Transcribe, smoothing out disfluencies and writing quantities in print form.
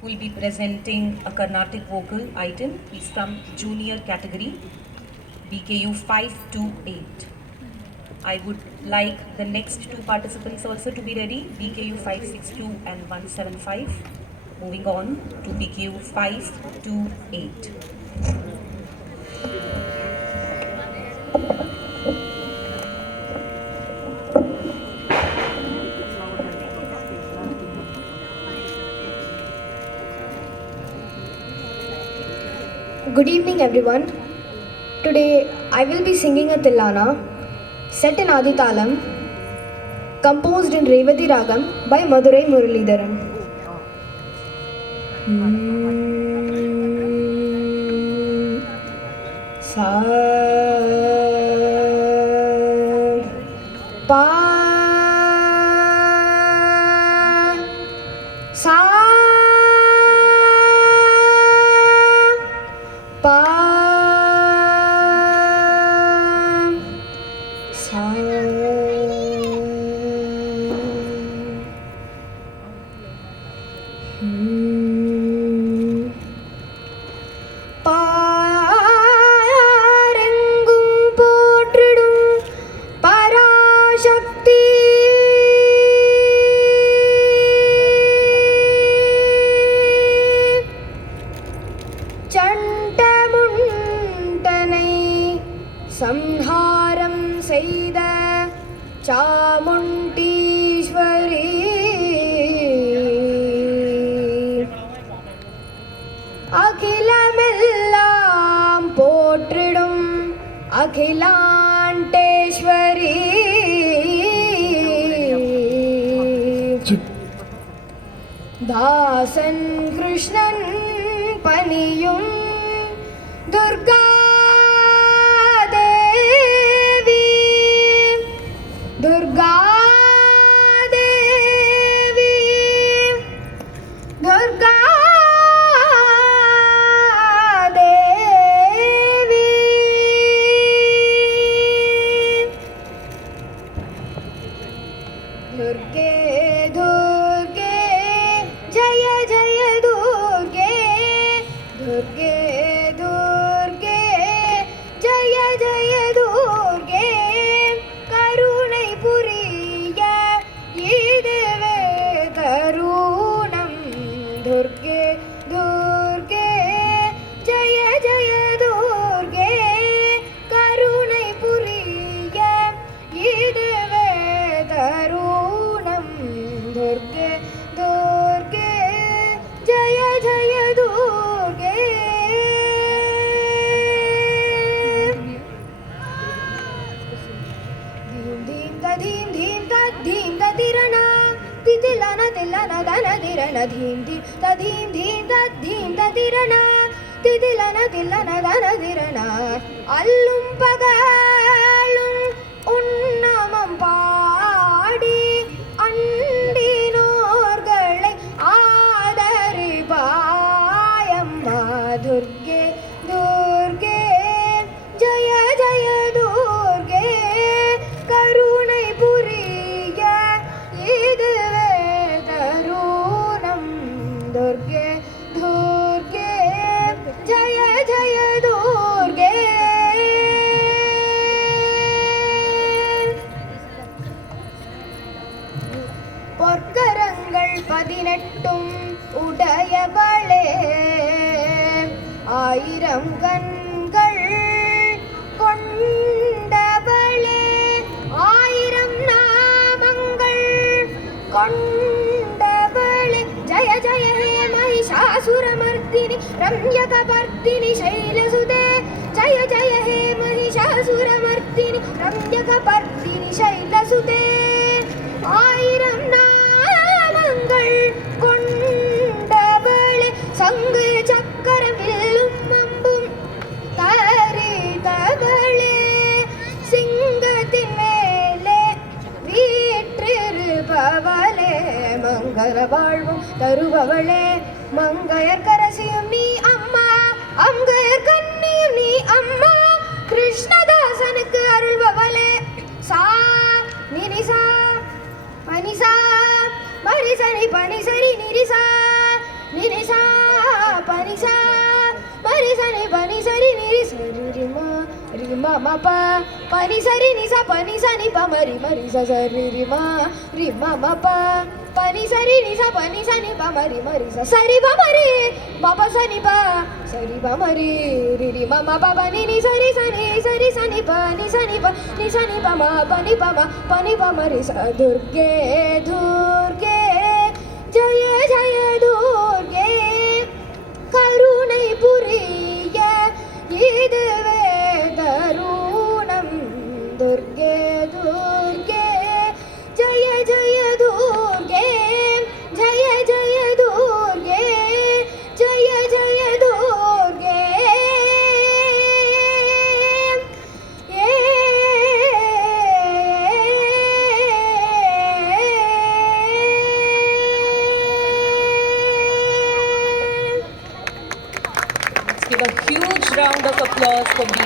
who will be presenting a Carnatic vocal item. He's from junior category, BKU 528. I would like the next two participants also to be ready, BKU 562 and 175. Moving on to BKU 528. Good evening everyone. Today I will be singing a Tillana set in Aditalam, composed in Revati Ragam by Madurai Muralidharan. Sa pa sa pa sa பாரெங்கும் போற்றிடும் பராசக்தி சண்டமுண்டனை சம்ஹாரம் செய்த சாமுண்டீஸ்வரி அகிலமெல்லாம் போற்றிடும் அகிலாண்டேஸ்வரி தாசன் கிருஷ்ணன் பணியும் துர்கா தேவி துர்கா தேவி துர்கா தேவி துர்கே துர்கே ஜய ஜய துர்கே துர்கே துர்கே ஜய ஜய துர்கே கருணை புரிய இதுவே கருணம் துர்கே துர்கே ஜய ஜய துர்கே கருணை புரிய இதுவே தருணம் துர்கே துர்கே ஜய ஜய துர்கே தீம் தீம் தீம் ததிரணா திதிலன தில்லன தன திரண தீம் தீம் தீம் ததிரணா திதிலன தில்லன தன திரணா அல்லும் பகலும் உன்னமம் பாடி அண்டினோர்களை ஆதரிப்பாயம்மா துர்கே துர்கே ஜய ஜய துர்கே கருணை புரிய இதுவே தருணம் துர்கே துர்கே ஜய ஜய துர்கே பொற்கரங்கள் 18 உடையவளே ஆயிரம் கண்கள் கொண்டவளே ஆயிரம் நாமங்கள் கொண்டவளே ஜய ஜய ஹே மகிஷாசுரமர்தினி ரம்யகபர்தினி சைலசுதே ஜய ஜய ஹே மகிஷாசுரமர்தினி ரம்யகபர்தினி சைலசுதே ஆயிரம் நாமங்கள் கொண்டவளே சங்கு சக்கரம் வில்லும் அம்பும் தரித்தவளே சிங்கத்தின் மேலே வீற்றிருப்பவளே மங்கள வாழ்வும் தருபவளே மங்கையர் கரசியும் நீ அம்மா அங்கையர் கண்ணியும் நீ அம்மா கிருஷ்ணதாசனுக்கு அருள்பவளே சா நினிசா பனிசா மரிசனி பனிசரி நிரிசா ni sa pa ni sa ma ni sa ni pa ni sa ri ni ri sa ri ma pa pa ni sa ri ni sa pa ni sa ni pa ma ri sa ri ma pa pa ni sa ri ni sa pa ni sa ni pa ma ri sa ri ma pa sa ni pa ma ri ma pa pa ni sa ri sa ni pa ni sa ni pa ma ri sa durge durge jaya jaya durge கருணை புரிய இதுவே தருணம் துர்கே துர்கே ஜய ஜய துர்கே ஜய ஜய துர்கே ஜய ஜய துர்கே Give a huge round of applause for BK.